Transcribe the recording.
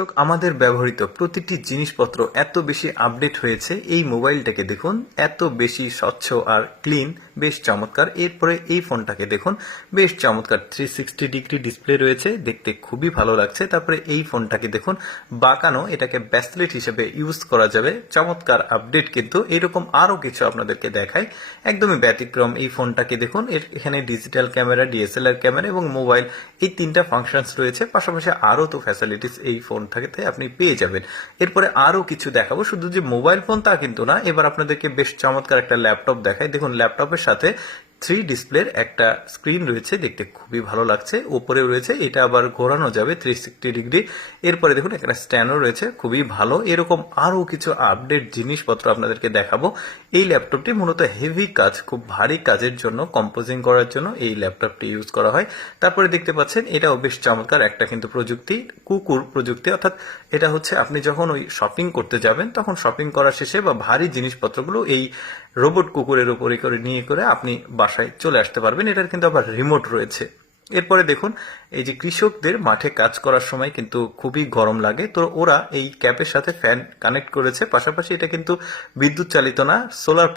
দর্শক, আমাদের ব্যবহৃত প্রতিটি জিনিসপত্র এত বেশি আপডেট হয়েছে। এই মোবাইলটাকে দেখুন, এত বেশি স্বচ্ছ আর ক্লিন, বেশ চমৎকার। এরপরে এই ফোনটাকে দেখুন, বেশ চমৎকার 360 ডিগ্রি ডিসপ্লে রয়েছে, দেখতে খুবই ভালো লাগছে। তারপরে এই ফোনটাকে দেখুন, বাঁকানো, এটাকে ব্যাসলেট হিসেবে ইউজ করা যাবে। চমৎকার আপডেট। কিন্তু এরকম আরো কিছু আপনাদেরকে দেখাই, একদমই ব্যতিক্রম। এই ফোনটাকে দেখুন, এখানে ডিজিটাল ক্যামেরা, ডিএসএলআর ক্যামেরা এবং মোবাইল, এই তিনটা ফাংশনস রয়েছে। পাশাপাশি আরো তো ফ্যাসিলিটিস এই ফোনটাকে আপনি পেয়ে যাবেন। এরপরে আরো কিছু দেখাবো, শুধু যে মোবাইল ফোন তা কিন্তু না। এবার আপনাদেরকে বেশ চমৎকার একটা ল্যাপটপ দেখাই। দেখুন, ল্যাপটপের সাথে 3 ডিসপ্লের একটা স্ক্রিন রয়েছে, দেখতে খুবই ভালো লাগছে। উপরে রয়েছে, এটা আবার ঘোরানো যাবে 360 ডিগ্রি। এরপরে দেখুন, একটা স্ট্যান্ডও রয়েছে, খুবই ভালো। এরকম আরো কিছু আপডেট জিনিসপত্র আপনাদেরকে দেখাবো। এই ল্যাপটপটি মূলত হেভি কাজ, খুব ভারী কাজের জন্য, কম্পোজিং করার জন্য এই ল্যাপটপটি ইউজ করা হয়। তারপরে দেখতে পাচ্ছেন, এটাও বেশ চমৎকার একটা কিন্তু প্রযুক্তি, কুকুর প্রযুক্তি। অর্থাৎ এটা হচ্ছে আপনি যখন ওই শপিং করতে যাবেন, তখন শপিং করা শেষে বা ভারী জিনিসপত্রগুলো এই রোবট কুকুরের উপরে করে নিয়ে করে আপনি বাসায় চলে আসতে পারবেন। এটার কিন্তু আবার রিমোট রয়েছে। এরপরে দেখুন, এই যে কৃষকদের মাঠে কাজ করার সময় কিন্তু খুবই গরম লাগে, তো ওরা এই ক্যাপের সাথে ফ্যান কানেক্ট করেছে। পাশাপাশি এটা কিন্তু বিদ্যুৎ চালিত না, সোলার